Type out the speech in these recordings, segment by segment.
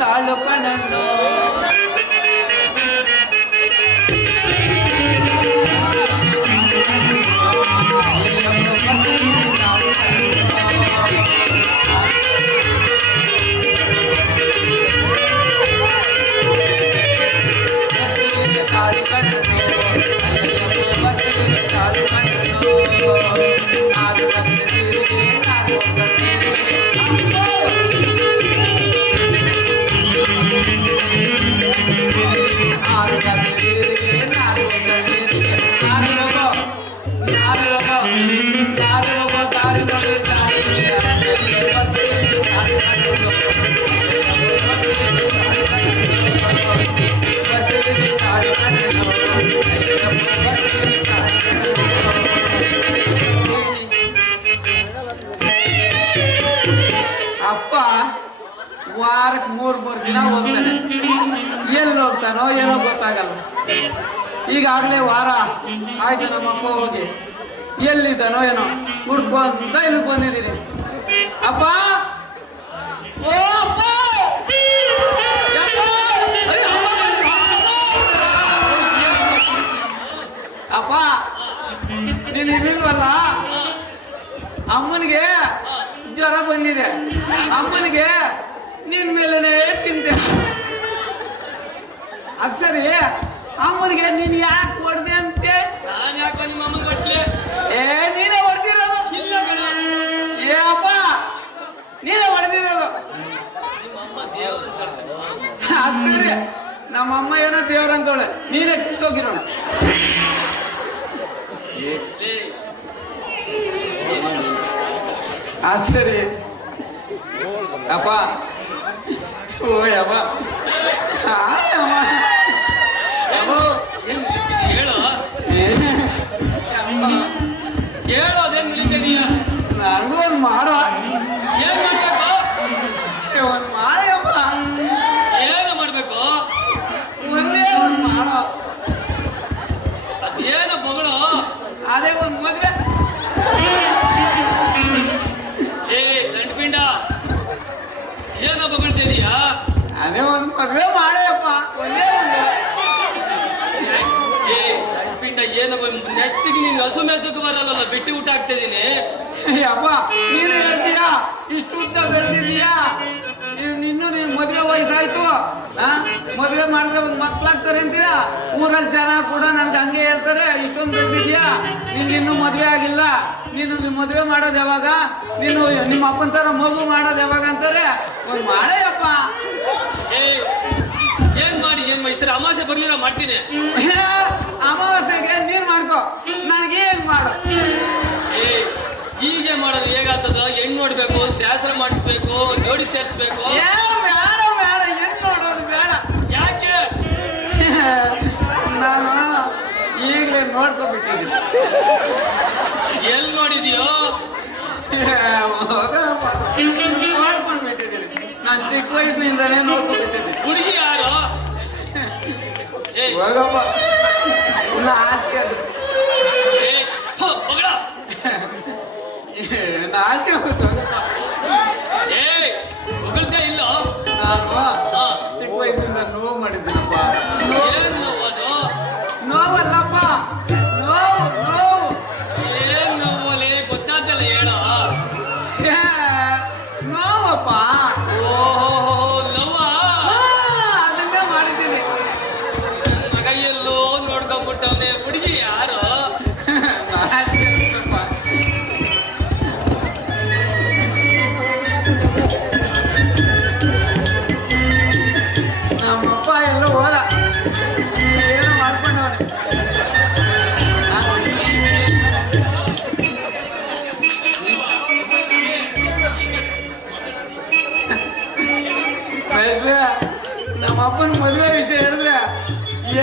ತಾಳು ಕಣಣ್ಣು ಅಪ್ಪ ವಾರಕ್ಕೆ ಮೂರ್ ದಿನ ಹೋಗ್ತಾನೆ. ಎಲ್ಲಿ ಹೋಗ್ತಾನೋ ಏನೋ ಗೊತ್ತಾಗಲ್ಲ. ಈಗಾಗಲೇ ವಾರ ಆಯ್ತು ನಮ್ಮಪ್ಪ ಹೋಗಿ, ಎಲ್ಲಿದ್ದಾನೋ ಏನೋ ಹುಡ್ಕೊಂತ ಇಲ್ಲಿ ಬಂದಿದ್ದೀನಿ. ಅಪ್ಪ ಓ ಅಪ್ಪ ಅಪ್ಪ ನೀನು ಇರ್ಲಿಲ್ವಲ್ಲ, ಅಮ್ಮನಿಗೆ ಜ್ವರ ಬಂದಿದೆ. ಅಮ್ಮನಿಗೆ ನಿನ್ ಮೇಲೇನೆ ಚಿಂತೆ. ಅದ್ ಸರಿ, ಅಮ್ಮನಿಗೆ ನೀನ್ ಯಾಕೆ ಹೊಡೆದೆ ಅಂತೆ? ನಾನು ಯಾಕೋ ನಿಮ್ಮ ಅಮ್ಮನ ಕೊಟ್ಲೆ? ನೀನೇ ಹೊಡೆದಿರೋದು. ಇಲ್ಲ ಕಣ. ಅಪ್ಪ ನೀನೇ ಹೊಡೆದಿರೋದು. ಅದ್ ಸರಿ, ನಮ್ಮಮ್ಮ ಏನೋ ದೇವ್ರಂತವಳೆ, ನೀನೇ ಕಿತ್ತೋಗಿರೋಣ. ಸರಿ ಅಪ್ಪ. ಓಯ್ ಅಮ್ಮ ಸಾಯಮ್ಮ. ಹೇಳೋ ಹೇಳೋ ಅದೇನ್ ಮುಳಿತೀಯ? ನನಗೂ ಒಂದು ಮಾಡೋ. ಏನ್ ಮಾಡ್ಬೇಕು? ಒಂದು ಮಾಡಪ್ಪ. ಏನು ಮಾಡ್ಬೇಕು? ಒಂದೇ ಒಂದು ಮಾಡೋ. ಅದೇನೋ ಬಗಳು. ಅದೇ ಒಂದು ಮದುವೆ. ದಂಡಪಿಂಡ ಏನೋ ಬಗಳ್ತಿದೀಯಾ? ಅದೇ ಒಂದು ಮದುವೆ ಮಾಡಪ್ಪ. ಒಂದೇ ಒಂದು ದಂಡಪಿಂಡ ಏನೋ ನೆಕ್ಸ್ಟ್ ನಿಂಗೆ ಹಸು ಮೇಸಕ್ಕೆ ಬರಲ್ಲ, ಬಿಟ್ಟು ಊಟ ಆಗ್ತಿದ್ದೀನಿ. ಅಪ್ಪ ನೀನು ಹೇಳ್ತೀಯಾ? ಇಷ್ಟು ಉದ್ದ ಬೆಳೆದಿದ್ದೀಯಾ? ಇನ್ನೂ ನೀನು ಮದುವೆ ವಯಸ್ಸಾಯ್ತು, ಮದುವೆ ಮಾಡಿದ್ರೆ ಒಂದು ಮಕ್ಕಳಾಗ್ತಾರೆ ಅಂತೀರಾ? ಊರಲ್ಲಿ ಜನ ಕೂಡ ನನ್ಗೆ ಹಂಗೆ ಹೇಳ್ತಾರೆ. ಇಷ್ಟೊಂದು ಬೆಳೆದಿದ್ಯಾ, ನೀನು ಇನ್ನೂ ಮದುವೆ ಆಗಿಲ್ಲ, ನೀನು ಮದುವೆ ಮಾಡೋದು ಯಾವಾಗ? ನೀನು ನಿಮ್ಮ ಅಪ್ಪನ ಥರ ಮಗು ಮಾಡೋದು ಯಾವಾಗ ಅಂತಾರೆ. ಒಂದು ಮಾಡೇಯಪ್ಪ. ಏನ್ ಮಾಡಿ ಏನ್ ಮೈಸೂರು ಅಮಾವಾಸ್ಯೆ ಬರ್ಲಿಲ್ಲ ಮಾಡ್ತೀನಿ. ಅಮಾವಾಸ್ಯೆಗೆ ನೀನ್ ಮಾಡ್ಕೋ, ನನಗೆ ಏನ್ ಮಾಡು. ಹೀಗೆ ಮಾಡೋದು ಹೇಗಾಗ್ತದ? ಹೆಣ್ಣು ನೋಡ್ಬೇಕು, ಶಾಸ್ತ್ರ ಮಾಡಿಸ್ಬೇಕು, ಜೋಡಿ ಸೇರಿಸ್ಬೇಕು. ಬೇಡ ಬೇಡ, ಹೆಣ್ಣು ನೋಡೋದು ಬೇಡ. ಯಾಕೆ? ನಾನು ಈಗಲೇ ನೋಡ್ಕೊಬಿಟ್ಟಿದ್ದೀನಿ. ಎಲ್ಲಿ ನೋಡಿದೀಯೋ? ನೋಡ್ಕೊಂಡ್ಬಿಟ್ಟಿದ್ದೀನಿ. ನಾನು ಚಿಕ್ಕ ವಯಸ್ಸಿನಿಂದಲೇ ನೋಡ್ಕೊಬಿಟ್ಟಿದ್ದೀನಿ. ಹುಡುಗಿ ಯಾರು? ಹೋಗಪ್ಪ. ನಾಚಿಕೆ ಹೊಗಳ್ತಾ ಇಲ್ಲ. ನಾನು ಚಿಕ್ಕ ವಯಸ್ಸಿನಿಂದ ನೋವು ಮಾಡಿದ್ದೀನಪ್ಪ. ಏನ್ ನೋವು ಅದು? ನೋವಲ್ಲಪ್ಪ, ನೋವು ನೋವು. ಏನ್ ನೋವಲ್ಲಿ ಗೊತ್ತಾಗ್ತಲ್ಲ ಹೇಳೋ. ನೋವಪ್ಪ. ಓಹೋ ನೋವ. ಅದನ್ನೇ ಮಾಡಿದ್ದೀನಿ. ಮಗ ಎಲ್ಲೋ ನೋಡ್ಕೊಂಡ್ಬಿಟ್ಟವನೆ. ಹುಡುಗಿ ಯಾರು? ನಮ್ಮಪ್ಪ ಎಲ್ಲ ಹೋದ, ಏನೋ ಮಾಡ್ಕೊಂಡವನೆ. ನಮ್ಮಪ್ಪನ ಮದುವೆ ವಿಷಯ ಹೇಳಿದ್ರೆ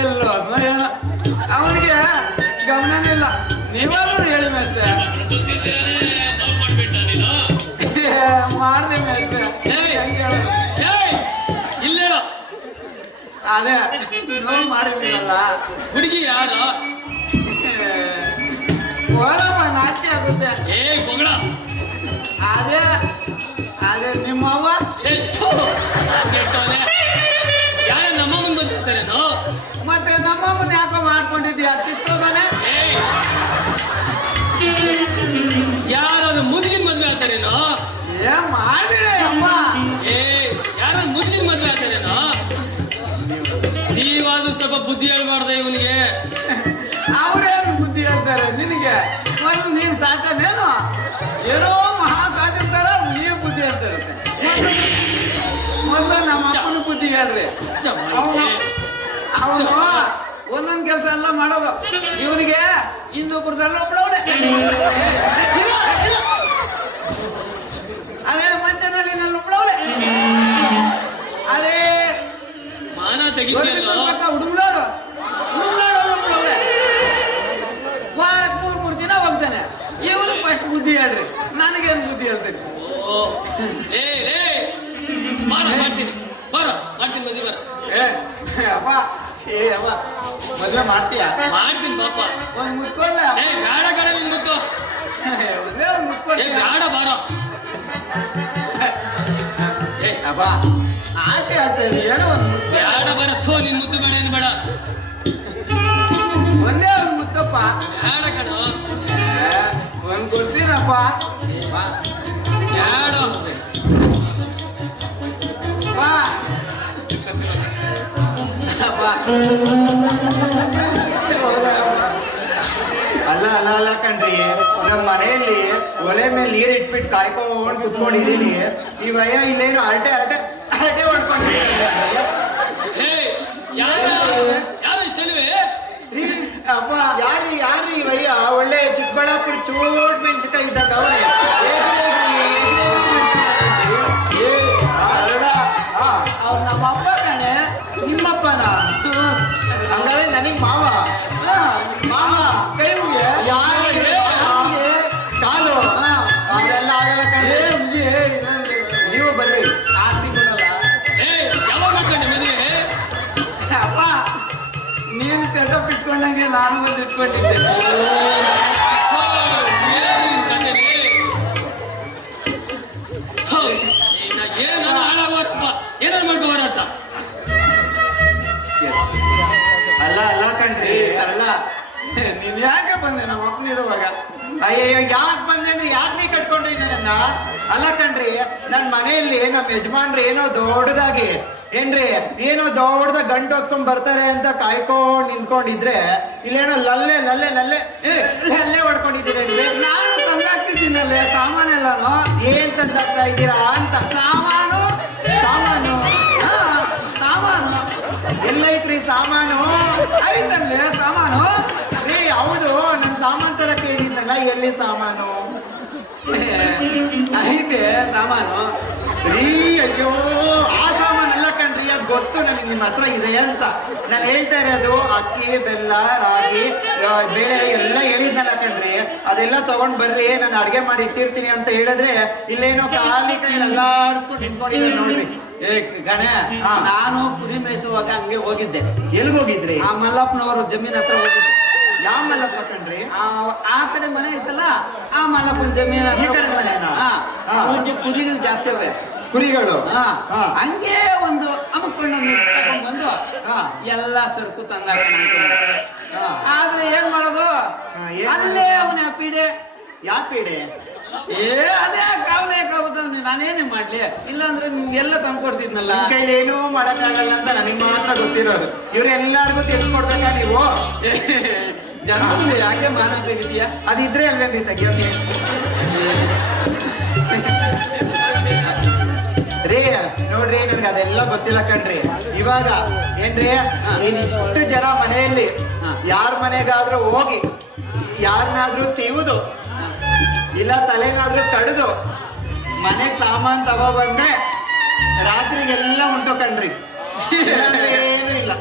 ಎಲ್ಲೋ ಏನೋ ಅವನಿಗೆ ಗಮನನೇ ಇಲ್ಲ. ನೀವಾದ್ರೂ ಹೇಳಿ ಮೇಸ್ಟ್ರೆ. ಮಾಡ್ದೆ ಮೇಸ್ಟ್ರೆ. ಹೆಂಗೆ ಹೇಳೋದು? ಇಲ್ಲೇಳೋ. ಅದೇ ನೋವು ಮಾಡಿದ್ದೀನಲ್ಲ. ಹುಡುಗಿ ಯಾರು? ಹೋಗಪ್ಪ, ನಾಚಿಕೆ ಆಗುತ್ತೆ. ಬೊಗಳ. ಅದೇ ಅದೇ ನಿಮ್ಮವ್ವ. ಕೆಟ್ಟವನೇ. ಯಾರ ನಮ್ಮಮ್ಮನ ಬಂದಿರ್ತಾರೇನೋ? ಮತ್ತೆ ನಮ್ಮಮ್ಮನ ಯಾಕೋ ಮಾಡ್ಕೊಂಡಿದ್ಯಾ ಕಿತ್ತೋದಾನೆ? ಯಾರು ಮುದುಗಿನ ಮದ್ವೆ ಆಗ್ತಾರೇನೋ? ಏನ್ ಮಾಡಿದೆ ಅಮ್ಮ? ಯಾರ ಮುದುಗಿನ ಮದ್ವೆ ಆಗ್ತಾರೇನೋ? ನೀವಾದ್ರೂ ಸ್ವಲ್ಪ ಬುದ್ಧಿ ಹೇಳ್ಬಾರ್ದ ಇವನಿಗೆ. ಅವ್ರೇನು ಬುದ್ಧಿ ಹೇಳ್ತಾರೆ ನಿನಗೆ? ಮೊದಲು ನೀನ್ ಸಾಚನೇನು? ಏನೋ ಮಹಾ ಸಾಚಿರ್ತಾರ, ನೀವು ಬುದ್ಧಿ ಹೇಳ್ತಾರಂತೆ. ಮೊದಲು ನಮ್ಮ ಅಪ್ಪನ ಬುದ್ಧಿ ಹೇಳ್ರಿ. ಅವನು ಒಂದೊಂದ್ ಕೆಲಸ ಎಲ್ಲ ಮಾಡೋದು. ಇವನಿಗೆ ಇನ್ನೊಬ್ರದಲ್ಲ ಒಬ್ಳವಳೆ. ಅದೇ ಮಂಚನಲ್ಲಿ ನನ್ನ ಒಬ್ಳವಳೆ. ಅದೇ ಮಾನ ತೆಗಿತೀಯಲ್ಲ ಹುಡುಗ್ಳೋಡು ಒಬ್ಳವಳೆ. ವಾರಕ್ಕೆ ಮೂರ್ ದಿನ ಹೋಗ್ತಾನೆ. ಇವನು ಫಸ್ಟ್ ಬುದ್ಧಿ ಹೇಳ್ರಿ, ನನಗೇನು ಬುದ್ಧಿ ಹೇಳ್ತೀನಿ? ಮಾಡ್ತೀನಿ ಮದುವೆ ಬರ. ಅಪ್ಪ ಅಪ್ಪ ಮದುವೆ ಮಾಡ್ತೀಯ? ಮಾಡ್ತೀನಿ ಪಾಪ. ಒಂದ್ ಮುತ್ಕೊಡ್ಲ? ಬೇಡ ಕಣ ನಿನ್ ಮುತ್ತು. ಒಂದೇ ಒಂದ್ ಮುತ್ಕೊಡ್ಲ? ಬೇಡ ಬಾರೋ. ಅಪ್ಪ ಆಸೆ ಆಗ್ತಾ ಇದೆ, ಏನೋ ಒಂದ್ ಮುತ್ತು. ಬೇಡ ಬರ. ಥೋ ನಿನ್ ಮುತ್ತು ಬೇಡ ಏನು ಬೇಡ. ಒಂದೇ ಒಂದ್ ಮುತ್ತಪ್ಪ. ಬೇಡ ಕಣ. ಒಂದ್ ಕೊಡ್ತೀನಪ್ಪ. ಬೇಡ. ಅಲ್ಲ ಕಣ್ರಿ, ನಮ್ಮ ಮನೆಯಲ್ಲಿ ಒಲೆ ಮೇಲೆ ನೀರ್ ಇಟ್ಬಿಟ್ಟು ಕಾಯ್ಕೊಂಡು ಕುತ್ಕೊಂಡಿದೀನಿ. ಈ ಭಯ ಇಲ್ಲೇನು ಅರಟೆ ಹೊಡ್ಕೊಂಡಿದ್ದೀನಿ. ಯಾರು ಚೆಲುವೆ? ಅಪ್ಪ ಯಾರು ಈ ಭಯ? ಒಳ್ಳೆ ಚಿಕ್ಕಬಳ್ಳಾಪುರ ಚೂಟ್ ಮೆಣಸಿಕಾಯಿ ಇದ್ದಾಗ ಅವನೇ. ಅವ್ರು ನಮ್ಮ ಅಪ್ಪ ಕಣೆ. ನಿಮ್ಮಪ್ಪನ? ಹಂಗಾದ್ರೆ ನನಗ್ ಮಾವ. ಕೈ ಮುಗಿ. ಯಾರಿಗೆ? ಕಾಲು. ಅದೆಲ್ಲ ಆಗಲ್ಲ ಕಣ್ರಿ. ನೀವು ಬರ್ರಿ. ಆಸ್ತಿ ಕೊಡಲ್ಲ. ಯಾವಾಗ ಮಾಡ್ಕೊಂಡೆ ಮದುವೆ? ಅಪ್ಪ ನೀನು ಸೆಟಪ್ ಇಟ್ಕೊಂಡಂಗೆ ನಾನು ಒಂದು ಇಟ್ಕೊಂಡಿದ್ದೆ. ಏನು ಹಾಳಾಗೋರಪ್ಪ, ಏನಾರು ಮಾಡ್ಕೋಬಾರತ್ತ. ಅಲ್ಲ ಕಣ್ರಿ, ಸರಳ ನೀನ್ ಯಾಕೆ ಬಂದೆ ನಮ್ಮ ಅಪ್ಪನಿರುವಾಗ? ಅಯ್ಯಯ್ಯೋ ಯಾಕೆ ಬಂದೇನ್ರಿ? ಯಾಕೆ ನೀ ಕಟ್ಕೊಂಡ್ರಿ ನನ್ನ? ಅಲ್ಲ ಕಣ್ರಿ, ನನ್ ಮನೆಯಲ್ಲಿ ನಮ್ಮ ಯಜಮಾನ್ರಿ ಏನೋ ದೊಡ್ಡದಾಗಿ ಏನೋ ದೊಡ್ಡದಾಗ ಗಂಟು ಹೊತ್ಕೊಂಡ್ ಬರ್ತಾರೆ ಅಂತ ಕಾಯ್ಕೊಂಡ್ ನಿಂತ್ಕೊಂಡಿದ್ರೆ ಇಲ್ಲೇನೋ ಲಲ್ಲೆ ಹೊಡ್ಕೊಂಡಿದ್ದೀರಿ. ನಾನು ತಂದಾಕ್ತಿದ್ದೀನಲ್ಲೇ ಸಾಮಾನೆಲ್ಲಾನು. ಏನ್ ತಂದಾಗ್ತಾ ಇದ್ದೀರಾ ಅಂತ? ಸಾಮಾನು ಎಲ್ಲೈತ್ರಿ ಸಾಮಾನು? ಐತಲ್ಲೇ ಸಾಮಾನು. ರೀ ಹೌದು, ನನ್ ಸಾಮಾನ್ ತರ ಕೇಳಿದ್ನಲ್ಲ, ಎಲ್ಲಿ ಸಾಮಾನು? ಐತೆ ಸಾಮಾನು. ರೀ ಅಯ್ಯೋ, ಆ ಸಾಮಾನೆಲ್ಲ ಕಣ್ರಿ, ಅದು ಗೊತ್ತು ನನಗೆ ನಿಮ್ಮ ಹತ್ರ ಇದೆ ಅಂತ. ನಾನು ಹೇಳ್ತಾ ಇರೋದು ಅಕ್ಕಿ, ಬೆಲ್ಲ, ರಾಗಿ, ಬೇಳೆ ಎಲ್ಲ ಹೇಳಿದ್ನಲ್ಲ ಕಣ್ರಿ, ಅದೆಲ್ಲ ತಗೊಂಡ್ ಬರ್ರಿ, ನಾನು ಅಡ್ಗೆ ಮಾಡಿ ಇಟ್ಟಿರ್ತೀನಿ ಅಂತ ಹೇಳಿದ್ರೆ ಇಲ್ಲೇನೋ ಖಾಲಿ ಕೈಯೆಲ್ಲ ಆಡಿಸ್ಕೊಂಡು ನಿಂತ್ಕೊಂಡಿದ್ದೆ ನೋಡ್ರಿ. ಗಣೆ, ನಾನು ಕುರಿ ಮೇಯಿಸುವಾಗ ಹಂಗೆ ಹೋಗಿದ್ದೆ. ಎಲ್ಗೋಗಿದ್ರಿ? ಆ ಮಲ್ಲಪ್ಪನವರು ಜಮೀನ್ ಹತ್ರ ಹೋಗಿದ್ದೆ. ಯಾವ ಮಲ್ಲಪ್ಪ ಕಣ್ರಿ? ಆ ಕಡೆ ಮನೆ ಐತಲ್ಲ, ಆ ಮಲ್ಲಪ್ಪನ ಜಮೀನ. ಈ ಕಡೆ ಮನೆನಾ? ಕುರಿಗಳು ಜಾಸ್ತಿ ಅವೆ. ಕುರಿಗಳು? ಹಂಗೆ ಒಂದು ಅಮ್ಕೊಂಡು ತಗೊಂಡ್ ಬಂದು ಎಲ್ಲ ಸರಕು ತಂದಾಕ ಅನ್ಕೊಂಡೆ. ಆದ್ರೆ ಏನ್ ಮಾಡೋದು, ಅಲ್ಲೇ ಅವನ ಪೀಡೆ. ಯಾವ ಪೀಡೆ? ಅದೇ ಕಾವಲೇಕಾಗುತ್ತ. ನಾನೇನೇ ಮಾಡ್ಲಿ? ಇಲ್ಲಾಂದ್ರೆ ನಿಮ್ಗೆಲ್ಲ ತಂದ್ಕೊಡ್ತಿದ್ನಲ್ಲ. ಕೈಲಿ ಏನೂ ಮಾಡಕ್ಕಾಗಲ್ಲ ಅಂತ ನನಗೆ ಮಾತ್ರ ಗೊತ್ತಿರೋದು. ಇವ್ರು ಎಲ್ಲಾರ್ಗು ತಿಳಿಸ್ಕೊಡ್ಬೇಕಾ ನೀವು? ಜನರಿಗೆ ಯಾಕೆ ಮಾನ ತೆಗಿತೀಯ? ಅದಿದ್ರೆ ಅಲ್ವೇನ್ರಿ ತೆಗಿಯೋಕೆ? ರೀ ನೋಡ್ರಿ, ನನ್ಗೆ ಅದೆಲ್ಲ ಗೊತ್ತಿಲ್ಲ ಕಣ್ರಿ. ಇವಾಗ ಏನ್ರಿ, ಇಷ್ಟು ಜನ ಮನೆಯಲ್ಲಿ ಯಾರ ಮನೆಗಾದ್ರೂ ಹೋಗಿ ಯಾರನ್ನಾದ್ರೂ ತಿವುದು ಇಲ್ಲ ತಲೆನಾದ್ರೂ ಕಡಿದು ಮನೆಗ್ ಸಾಮಾನ್ ತಗೋ ಬಂದ್ರೆ ರಾತ್ರಿಗೆಲ್ಲ ಉಂಟು ಕಣ್ರಿ. ಏನು ಇಲ್ಲ.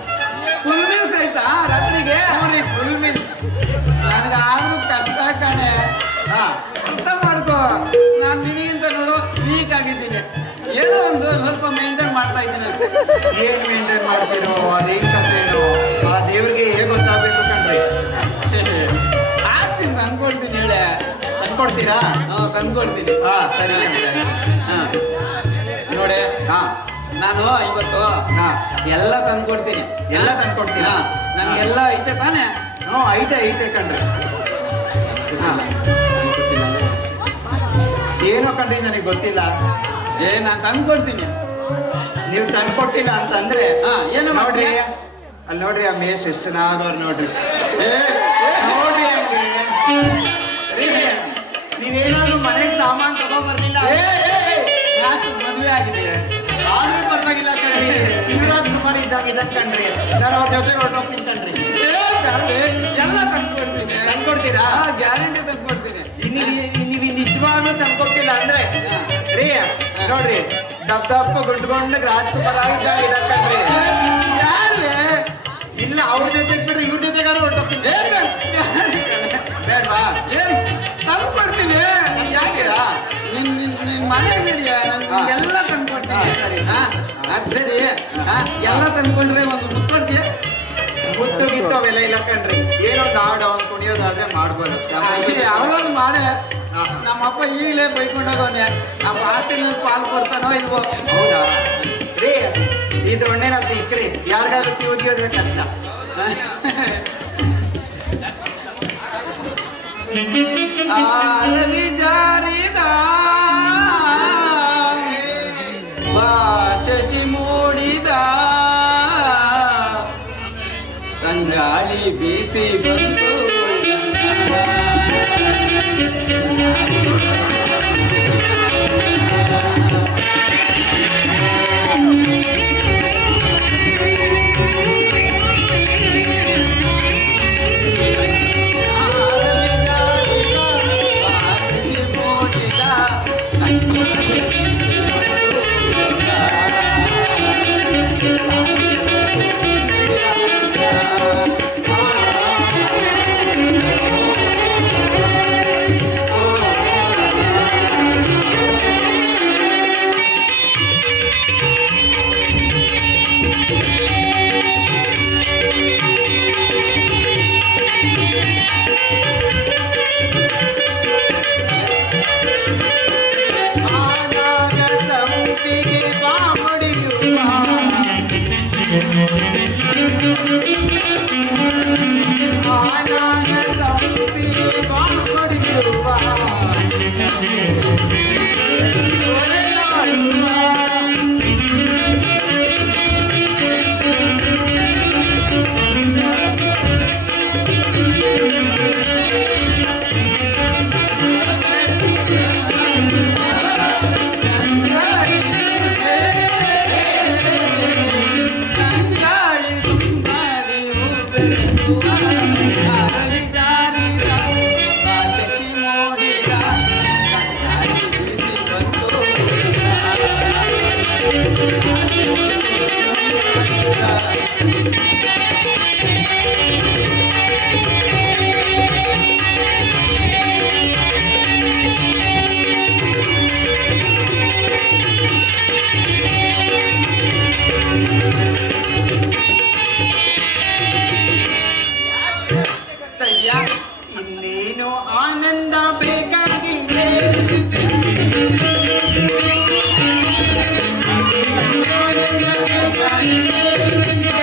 ಫುಲ್ ಮೀಲ್ಸ್ ಆಯ್ತಾ ರಾತ್ರಿಗೆ? Full meals. ನನಗಾದ್ರೂ ಕಷ್ಟ ಕಣೆ. ಅರ್ಥ ಮಾಡ್ಕೋ, ನಾನು ನಿನಗಿಂತ ನೋಡು ವೀಕ್ ಆಗಿದ್ದೀನಿ. ಏನೋ ಒಂದು ಸ್ವಲ್ಪ ಮೇಂಟೈನ್ ಮಾಡ್ತಾ ಇದ್ದೀನಿ ಅಷ್ಟೇ. ಏನ್ ಮೇಂಟೈನ್ ಮಾಡ್ತೀರೋ ಅದೇನ್ ಕಥೆನೋ ಆ ದೇವ್ರಿಗೆ ಹೇಗೆ ಗೊತ್ತಾಗ್ಬೇಕು ಕಣ್ರಿ. ಆಗ್ತೀನಿ, ತಂದ್ಕೊಡ್ತೀನಿ. ಹೇಳೆ ತಂದ್ಕೊಡ್ತೀರಾ? ತಂದ್ಕೊಡ್ತೀನಿ. ಸರಿ ನೋಡಿ, ನಾನು ಇವತ್ತು ಹಾ ಎಲ್ಲ ತಂದ್ಕೊಡ್ತೀನಿ. ಎಲ್ಲ ತಂದ್ಕೊಡ್ತೀರಾ? ನನ್ಗೆಲ್ಲ ಐತೆ ತಾನೆ? ಹ್ಞೂ ಐತೆ ಕಣ್ರಿ. ಹಾ ಏನೋ ಕಣ್ರಿ ನನಗೆ ಗೊತ್ತಿಲ್ಲ. ನಾನು ತಂದ್ಕೊಡ್ತೀನಿ. ನೀವು ತಂದ್ಕೊಟ್ಟಿಲ್ಲ ಅಂತಂದ್ರೆ ಏನು ನೋಡ್ರಿ, ಮಾಡ್ತೀಯ? ಅಲ್ಲಿ ನೋಡ್ರಿ ಆ ಮೇಷ್ ಎಷ್ಟು ಚೆನ್ನಾದವ್ರು ನೋಡ್ರಿ. ಏ, ನೋಡ್ರಿ ಹಂಗೆ. ರೀ, ನೀವೇನಾದ್ರೂ ಮನೆಗೆ ಸಾಮಾನು ತಗೊಂಡ್ಬರ್ಲಿಲ್ಲ ಏ, ಮದುವೆ ಆಗಿದೆ. ಆದ್ರೂ ಪರವಾಗಿಲ್ಲ ಕಣ್ರಿ. ಶಿವರಾಜ್ ಕುಮಾರ್ ಇದ್ದಾಗ ಕಣ್ರಿ, ನಾನು ಅವ್ರ ಜೊತೆಗೆ ಹೊರಟೋಗ್ತೀನಿ ಕಣ್ರಿ. ಎಲ್ಲ ತಂದ್ಕೊಡ್ತೀನಿ. ತಂದ್ಕೊಡ್ತೀರಾ? ಗ್ಯಾರಂಟಿ ತಂದ್ಕೊಡ್ತೀನಿ. ನೀವು ನಿಜವಾಗ್ಲೂ ತಂದ್ಕೊಟ್ಟಿಲ್ಲ ಅಂದ್ರೆ ರೀ ನೋಡ್ರಿ, ದಪ್ಪ ಗುಂಡ್ಕೊಂಡು ರಾಜ್ಕುಮಾರ್ ಆಗಿದ್ದಾಗ ಕಣ್ರಿ. ಯಾರೇ? ಇಲ್ಲ ಅವ್ರ ಜೊತೆಗೆ ಬಿಡ್ರಿ, ಇವ್ರ ಜೊತೆಗಾರು ಹೊರಟೋಗ್ತೀನಿ. ಬೇಡವಾ? ಏನ್ ತಂದ್ಕೊಡ್ತೀನಿ. ಯಾಕಿರಾ? ನಿನ್ ಮನೆ ನಡಿಯ ಎಲ್ಲ ತಂದ್ಕೊಡ್ತೀನಿ. ಅದು ಸರಿ. ಎಲ್ಲ ತಂದ್ಕೊಂಡ್ರೆ ಒಂದು ಮುತ್ಕೊಡ್ತೀಯ? ಮುತ್ತು ಗಿತ್ತು ಅವೆಲ್ಲ ಇಲ್ಲ ಕಣ್ರಿ. ಏನೊಂದು ಹಾಡು ಕುಣಿಯೋದಾದ್ರೆ ಮಾಡ್ಬೋದು ಅಷ್ಟೇ. ಯಾವ್ದೊಂದು ಮಾಡೆ. ನಮ್ಮಪ್ಪ ಈಗಲೇ ಬೈಕೊಂಡೋಗವನೆ. ನಮ್ಮ ಆಸ್ತಿನ ಪಾಲ್ ಕೊಡ್ತಾನೋ ಇಲ್ವೋ? ಹೌದಾ ರೀ, ಈ ದೊಣ್ಣೆನಾದ್ರು ಇಕ್ರಿ, ಯಾರಿಗಾದ್ರೂ ತೀವ್ದಿಯೋದ್ರೆ ಕಷ್ಟ. ರವಿ ಜಾರಿದ ಶಶಿ ಮೂಡಿದ ತಂಗಾಳಿ ಬೀಸಿ ಬಂತು. ಇನ್ನೇನು ಆನಂದ ಬೇಕಾಗಿದೆ. ಆನಂದ ಬೇಕಾಗಿದೆ.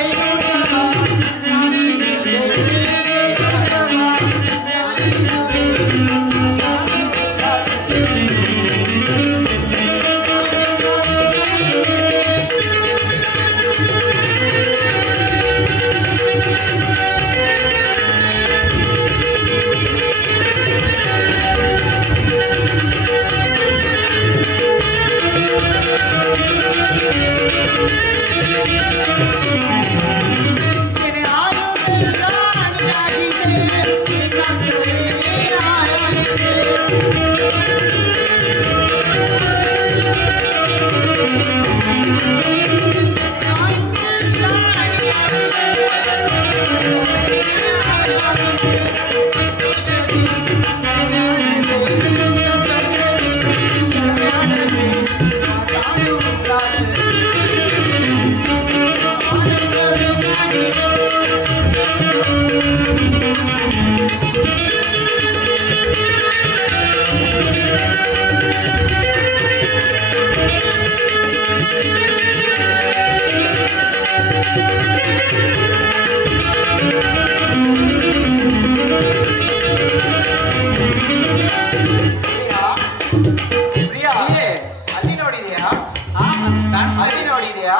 ಕಾಣ್ತೀಯಾ?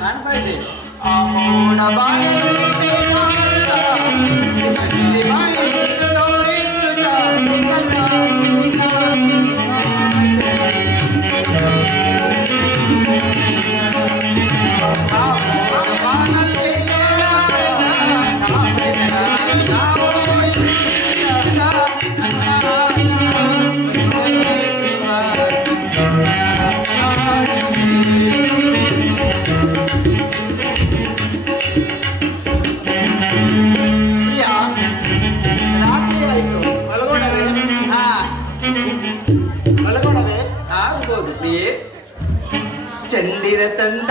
ಕಾಣ್ತಾ ಇದೆ. ಆ ಮೌನ ಬಾಯಲ್ಲಿ ಕಾಣ್ತಾ, ಇಲ್ಲಿ ಬಾಯಲ್ಲಿ ನೋಡಿದ್ದ ರಾತ್ರಿ ಆಯ್ತು, ಮಲಗೋಣವೇ? ಹಾ ಮಲಗೋಣವೇ? ಆಗ್ಬೋದು ಪ್ರಿಯೆ. ಚಂದಿರ ತಂದ